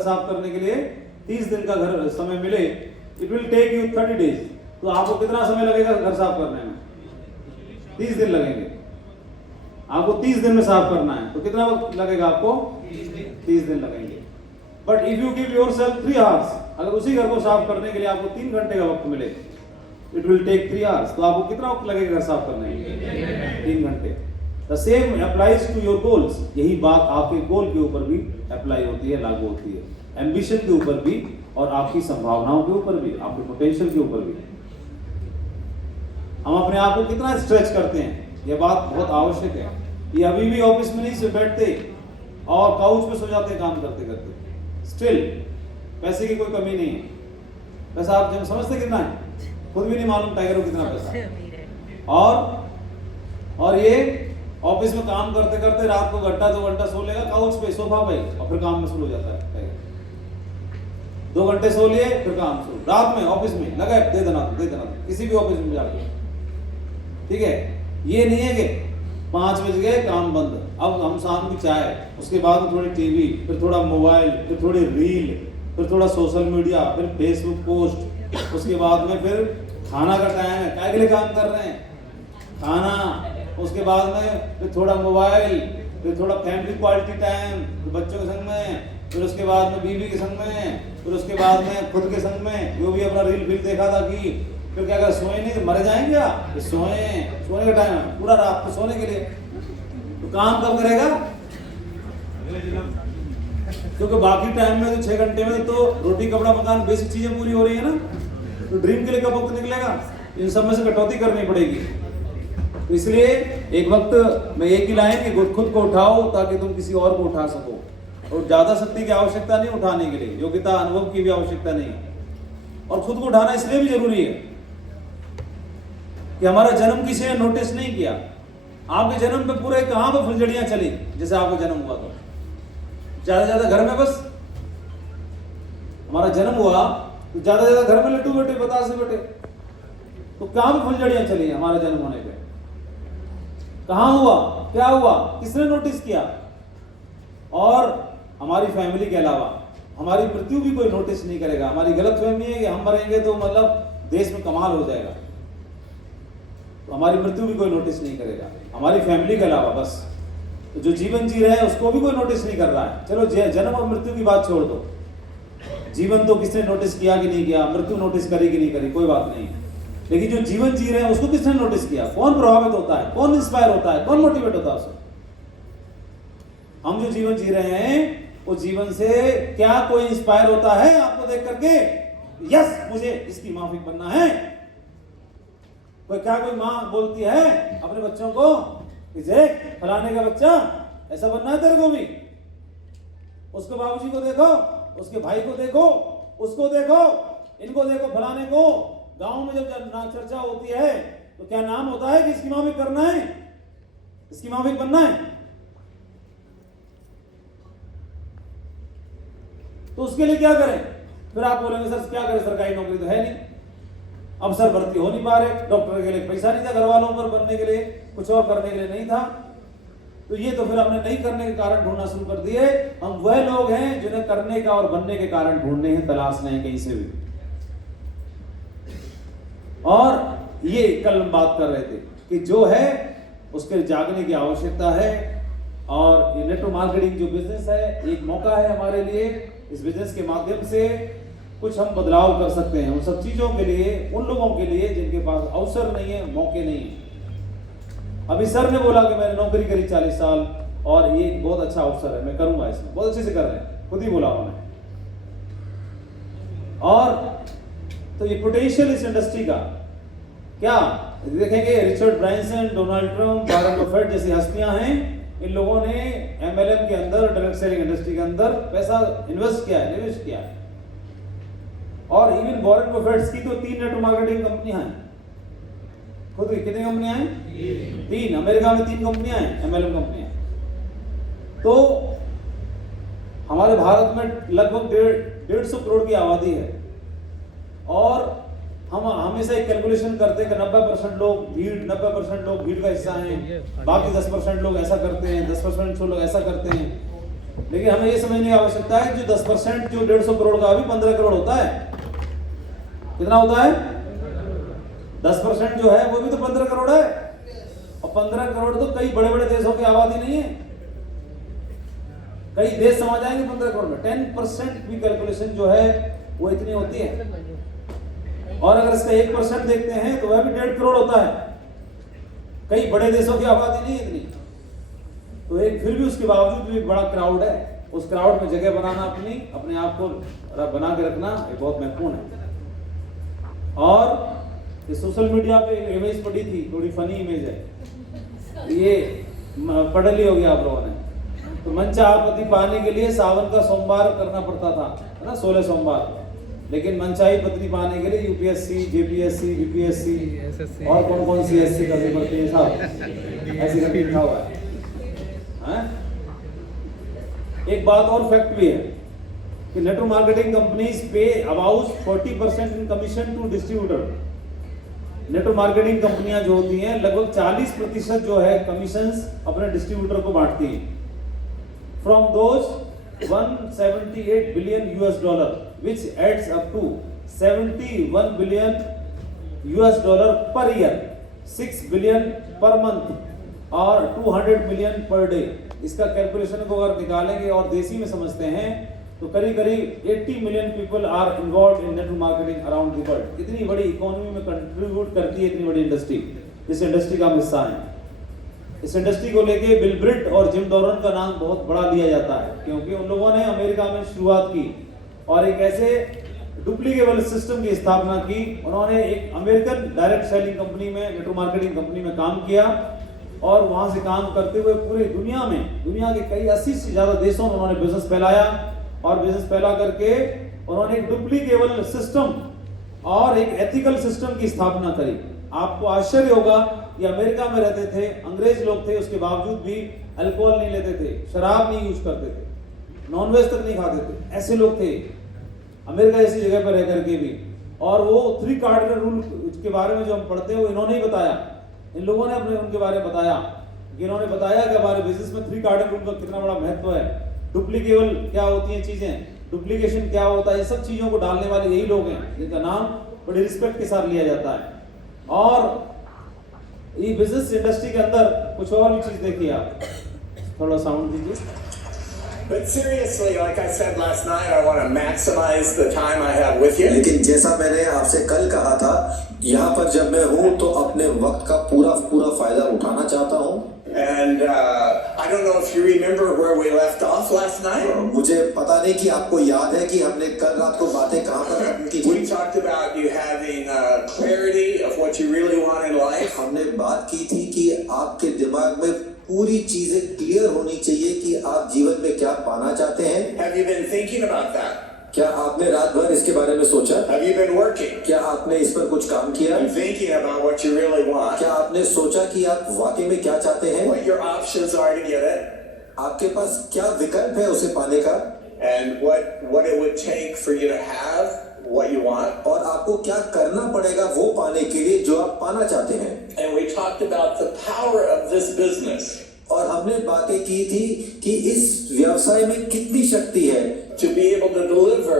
साफ करने के लिए 30 दिन का घर समय मिले, it will take you 30 days. तो आपको कितना समय लगेगा घर साफ करने में? 30 दिन लगेंगे। आपको 30 दिन में साफ करना है तो कितना वक्त लगेगा आपको? 30 दिन लगेंगे। But if you give yourself 3 hours, अगर उसी घर को साफ करने के लिए आपको 3 घंटे का वक्त मिले, इट विल टेक 3 आवर्स, तो आपको कितना वक्त लगेगा घर साफ करने में? 3 घंटे। The same applies to your goals. यही बात आपके गोल के ऊपर भी अप्लाई होती है, लागू होती है, एम्बिशन के ऊपर भी और आपकी संभावनाओं के ऊपर भी, आपके पोटेंशियल के ऊपर भी। हम अपने आप को कितना स्ट्रेच करते हैं, यह बात बहुत आवश्यक है। ये अभी भी ऑफिस में नहीं से बैठते और काउच पे सो जाते हैं काम करते करते, स्टिल पैसे की कोई कमी नहीं है। पैसा आप समझते कितना है? खुद भी नहीं मालूम टाइगर को कितना पैसा। और ये ऑफिस में काम करते करते रात को घंटा 2 घंटा सो लेगा काउच पे, सोफा पे, और फिर काम में शुरू हो जाता है। 2 घंटे सो लिए, फिर काम शुरू। रात में ऑफिस में लगा दे देना किसी भी ऑफिस में जाके, ठीक है। ये नहीं है कि 5 बज गए काम बंद, अब हम शाम की चाय, उसके बाद में थोड़ी टीवी, फिर थोड़ा मोबाइल, फिर थोड़ी रील, फिर थोड़ा सोशल मीडिया, फिर फेसबुक पोस्ट, उसके बाद में फिर खाना का टाइम है, क्या के लिए काम कर रहे हैं? खाना। उसके बाद में फिर थोड़ा मोबाइल, फिर थोड़ा फैमिली क्वालिटी टाइम, फिर बच्चों के संग में, फिर उसके बाद में बीवी के संग में, फिर उसके बाद में खुद के संग में, जो भी अपना रील देखा था कि फिर क्या अगर सोए नहीं तो मर जाएंगे क्या? सोने का टाइम है पूरा रात को सोने के लिए। तो काम कब करेगा? क्योंकि बाकी टाइम में तो 6 घंटे में तो रोटी कपड़ा मकान बेसिक चीजें पूरी हो रही है ना, तो ड्रीम के लिए कब वक्त निकलेगा? इन सब में से कटौती करनी पड़ेगी। तो इसलिए एक वक्त में एक ही लाइन कि खुद को उठाओ ताकि तुम किसी और को उठा सको, और ज्यादा शक्ति की आवश्यकता नहीं उठाने के लिए, योग्यता अनुभव की भी आवश्यकता नहीं। और खुद को उठाना इसलिए भी जरूरी है कि हमारा जन्म किसी ने नोटिस नहीं किया। आपके जन्म पे पूरे कहां पे फुलझड़ियां चली जैसे आपका जन्म हुआ, तो ज्यादा घर में बस हमारा जन्म हुआ तो ज्यादा घर में लड्डू बटे, बतासे बटे, तो कहां पे फुलझड़ियां चली हमारे जन्म होने पे? कहां हुआ, क्या हुआ, किसने नोटिस किया? और हमारी फैमिली के अलावा हमारी मृत्यु भी कोई नोटिस नहीं करेगा। हमारी गलतफहमी है कि हम मरेंगे तो मतलब देश में कमाल हो जाएगा, तो हमारी मृत्यु भी कोई नोटिस नहीं करेगा, हमारी फैमिली के अलावा। बस तो जो जीवन जी रहे हैं उसको भी कोई नोटिस नहीं कर रहा है। चलो जन्म और मृत्यु की बात छोड़ दो, जीवन तो किसने नोटिस किया कि नहीं किया, मृत्यु नोटिस करी कि नहीं करी, कोई बात नहीं, लेकिन जो जीवन जी रहे हैं उसको किसने नोटिस किया? कौन प्रभावित होता है, कौन इंस्पायर होता है, कौन मोटिवेट होता है उससे? हम जो जीवन जी रहे हैं उस जीवन से क्या कोई इंस्पायर होता है आपको देख करके? यस, मुझे इसकी माफिक बनना है। कोई माँ बोलती है अपने बच्चों को कि देख फलाने का बच्चा ऐसा बनना है तेरे को भी, उसके बाबूजी को देखो, उसके भाई को देखो, उसको देखो, इनको देखो, फलाने को। गांव में जब चर्चा होती है तो क्या नाम होता है कि इसकी माफिक करना है, इसकी माफिक बनना है? तो उसके लिए क्या करें? फिर आप बोलेंगे सर क्या करें, सरकारी नौकरी तो है नहीं, अब सर भर्ती हो नहीं पा रहे, डॉक्टर के लिए पैसा नहीं था घर वालों पर बनने के लिए, कुछ और करने के लिए नहीं था, तो ये तो फिर हमने नहीं करने के कारण ढूंढना शुरू कर दिए। हम वह लोग हैं जिन्हें करने का और बनने के कारण ढूंढने हैं, तलाशने हैं कहीं से भी। और ये कल हम बात कर रहे थे कि जो है उसके जागने की आवश्यकता है, और ये नेटवर्क मार्केटिंग जो बिजनेस है एक मौका है हमारे लिए। इस बिजनेस के माध्यम से कुछ हम बदलाव कर सकते हैं उन सब चीजों के लिए, उन लोगों के लिए जिनके पास अवसर नहीं है, मौके नहीं है। अभी सर ने बोला कि मैंने नौकरी करी 40 साल और ये बहुत अच्छा अवसर है, मैं करूंगा इसमें, बहुत अच्छे से कर रहे हैं, खुद ही बोला उन्होंने। और तो ये पोटेंशियल इस इंडस्ट्री का क्या देखेंगे, Richard Branson, Donald Trump, Warren Buffett जैसी हस्तियां हैं, इन लोगों ने एमएलएम के अंदर, डायरेक्ट सेलिंग इंडस्ट्री के अंदर पैसा इन्वेस्ट किया है, निवेश किया है। और इवन वॉरेन बफेट की तो 3 नेटवर्क मार्केटिंग कंपनियां हैं, खुद की कितनी कंपनियां हैं? 3। अमेरिका में 3 कंपनियां हैं, एमएलएम कंपनियां। तो हमारे भारत में लगभग 150 करोड़ की आबादी है, और हम हमेशा एक कैलकुलेशन करते हैं कि 90% लोग भीड़ का हिस्सा हैं, बाकी 10% लोग ऐसा करते हैं, 10% लोग ऐसा करते हैं। लेकिन हमें ये समझने की आवश्यकता है जो 10% जो 150 करोड़ का अभी 15 करोड़ होता है। कितना होता है? 10% जो है वो भी तो 15 करोड़ है, और 15 करोड़ तो कई बड़े बड़े देशों की आबादी नहीं है। कई देश समा जाएंगे 15 करोड़ में। 10% भी कैलकुलेशन जो है वो इतनी होती है, और अगर इसका 1% देखते हैं तो वह भी 1.5 करोड़ होता है। कई बड़े देशों की आबादी नहीं है इतनी, तो एक फिर भी उसके बावजूद भी एक बड़ा क्राउड है। उस क्राउड में जगह बनाना, अपने आप को बना के रखना ये बहुत महत्वपूर्ण है। और ये सोशल मीडिया पे एक इमेज पड़ी थी, थोड़ी फनी इमेज है, ये पढ़ ली होगी आप लोगों ने। तो मनचाहा पति पाने के लिए सावन का सोमवार करना पड़ता था, है ना, 16 सोमवार। लेकिन मनचाही पत्नी पाने के लिए यूपीएससी, जेपीएससी, बीपीएससी और कौन कौन सी एससी करनी पड़ती है साहब, ऐसी करके लिखा हुआ है। एक बात और फैक्ट भी है कि network marketing companies pay about 40% in commission to distributor. Network marketing कंपनियां जो होती हैं लगभग 40% जो है कमीशंस अपने डिस्ट्रीब्यूटर को बांटती हैं। From those 178 billion US dollar which adds up to 71 billion US dollar per year, 6 billion per month और 200 million per day। इसका कैलकुलेशन को अगर निकालेंगे और देसी में समझते हैं तो करीब 80 million people are involve in network marketing around the world. इतनी बड़ी इकोनॉमी में कंट्रीब्यूट करती है इतनी बड़ी इंडस्ट्री, इस इंडस्ट्री का हम हिस्सा है। इस इंडस्ट्री को लेके बिल ब्रिट और जिम डॉरन का नाम बहुत बड़ा लिया जाता है, क्योंकि उन लोगों ने अमेरिका में शुरुआत की और एक ऐसे डुप्लीकेबल सिस्टम की स्थापना की। उन्होंने एक अमेरिकन डायरेक्ट सेलिंग कंपनी में, नेटवर्क मार्केटिंग कंपनी में काम किया, और वहां से काम करते हुए पूरी दुनिया में, दुनिया के कई 80 से ज्यादा देशों में उन्होंने बिजनेस फैलाया, और बिजनेस फैला करके उन्होंने एक डुप्लीकेबल सिस्टम और एक एथिकल सिस्टम की स्थापना करी। आपको आश्चर्य होगा, ये अमेरिका में रहते थे, अंग्रेज लोग थे, उसके बावजूद भी अल्कोहल नहीं लेते थे, शराब नहीं यूज करते थे, नॉनवेज तक नहीं खाते थे। ऐसे लोग थे अमेरिका जैसी जगह पर रह करके भी। और वो 3 कार्डिनल रूल के बारे में जो हम पढ़ते हैं वो इन्होंने ही बताया, इन लोगों ने अपने उनके बारे में बताया कि इन्होंने बताया कि हमारे बिजनेस में 3 कार्डिनल रूल का कितना बड़ा महत्व है। डुप्लीकेबल क्या होती हैं चीजें, डुप्लीकेशन क्या होता है, ये सब चीजों को डालने वाले यही लोग हैं जिनका नाम बड़ी रिस्पेक्ट के साथ लिया जाता है। और ये बिजनेस इंडस्ट्री के अंदर कुछ और भी चीज देखिए आप, थोड़ा साउंड दीजिए। But seriously, like I said last night, I want to maximize the time I have with you. लेकिन जैसा मैंने आपसे कल कहा था, यहाँ पर जब मैं हूँ तो अपने वक्त का पूरा फायदा उठाना चाहता हूँ। And I don't know if you remember where we left off last night. मुझे पता नहीं कि आपको याद है कि हमने कल रात को बातें कहाँ पर खत्म की थी। We talked about you having clarity of what you really want in life. हमने बात की थी कि आपके दिमाग में पूरी चीजें क्लियर होनी चाहिए कि आप जीवन में क्या पाना चाहते हैं। Have you been thinking about that? क्या आपने रात भर इसके बारे में सोचा? Have you been working? क्या आपने इस पर कुछ काम किया? And thinking about what you really want. क्या आपने सोचा कि आप वाकई में क्या चाहते हैं? What your options are to get it. आपके पास क्या विकल्प है उसे पाने का? And what it would take for you to have what you want. और आपको क्या करना पड़ेगा वो पाने के लिए जो आप पाना चाहते हैं। And we talked about the power of this business. और हमने बातें की थी कि इस व्यवसाय में कितनी शक्ति है To be able to deliver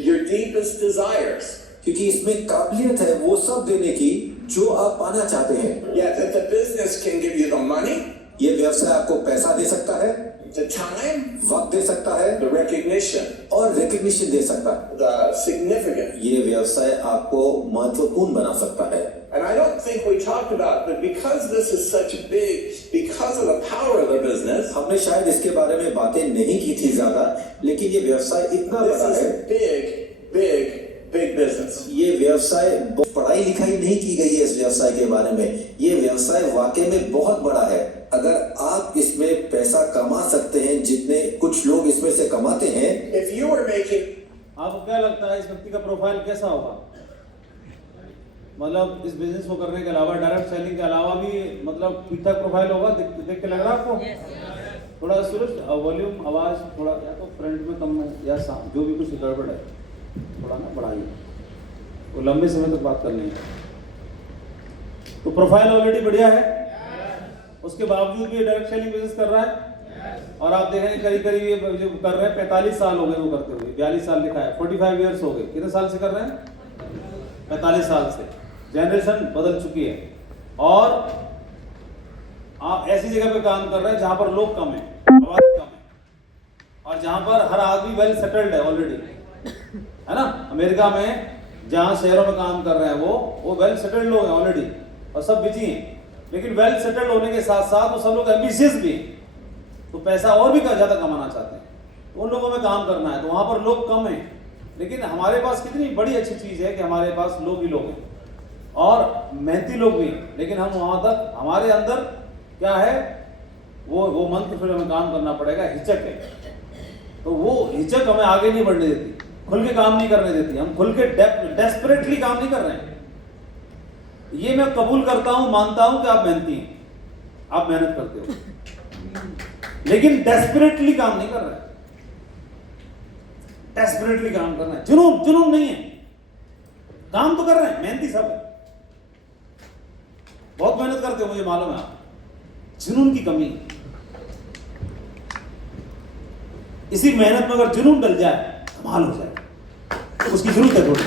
your deepest desires. क्योंकि इसमें काबिलियत है वो सब देने की जो आप पाना चाहते हैं। Yeah, that the business can give you the money, ये व्यवसाय आपको पैसा दे सकता है, the time, वक्त दे सकता है, the recognition, और रिकग्निशन दे सकता है। the significance. ये व्यवसाय आपको महत्वपूर्ण बना सकता है। And I don't think we talked about that because this is such big, because of the power of the business. हमने शायद इसके बारे में बातें नहीं की थी ज्यादा, लेकिन ये व्यवसाय इतना This बड़ा is है। a big business. ये व्यवसाय पढ़ाई लिखाई नहीं की गई है इस व्यवसाय के बारे में। ये व्यवसाय वाकई में बहुत बड़ा है। अगर आप इसमें पैसा कमा सकते हैं जितने कुछ लोग इसमें से कमाते हैं। If you were making, आपको क्या लगता है इस व्यक्ति का प्रोफाइल कैसा होगा? मतलब इस बिजनेस को करने के अलावा, डायरेक्ट सेलिंग के अलावा भी मतलब ठीक ठाक प्रोफाइल होगा? देख के लग रहा है आपको? थोड़ा सूरज वॉल्यूम आवाज थोड़ा या तो फ्रंट में कम है या जो भी कुछ गड़बड़ है थोड़ा ना बढ़ाइए, वो लंबे समय तक बात करनी है। तो प्रोफाइल ऑलरेडी बढ़िया है, उसके बावजूद भी डायरेक्ट सेलिंग बिजनेस कर रहा है। और आप देखेंगे करीब करीब ये जो कर रहे हैं 45 साल हो गए वो करते हुए, 42 साल लिखा है, 45 ईयर्स हो गए। कितने साल से कर रहे हैं? 45 साल से। जनरेशन बदल चुकी है और आप ऐसी जगह पे काम कर रहे हैं जहां पर लोग कम है, आबादी कम है, और जहां पर हर आदमी वेल सेटल्ड है ऑलरेडी, है ना। अमेरिका में जहां शहरों में काम कर रहे हैं वो वेल सेटल्ड लोग हैं ऑलरेडी और सब बिजी हैं, लेकिन वेल सेटल्ड होने के साथ साथ वो सब लोग एम्बिशियस भी हैं, तो पैसा और भी ज्यादा कमाना चाहते हैं, तो उन लोगों में काम करना है, तो वहां पर लोग कम हैं। लेकिन हमारे पास कितनी बड़ी अच्छी चीज है कि हमारे पास लोग ही लोग हैं और मेहनती लोग भी हैं, लेकिन हम वहां तक, हमारे अंदर क्या है, वो मंत्र फिर हमें काम करना पड़ेगा, हिचक है। तो वो हिचक हमें आगे नहीं बढ़ने देती, खुल के काम नहीं करने देती, हम खुल के डेस्परेटली काम नहीं कर रहे हैं। ये मैं कबूल करता हूं, मानता हूं कि आप मेहनती हैं, आप मेहनत करते हो, लेकिन डेस्परेटली काम नहीं कर रहे हैं। डेस्परेटली काम करना है, जुनून नहीं है, काम तो कर रहे हैं, मेहनती सब है, बहुत मेहनत करते हो, मुझे मालूम है, आप जुनून की कमी है। इसी मेहनत में अगर जुनून डल जाए, कमाल हो जाए, उसकी जरूरत है थोड़ी।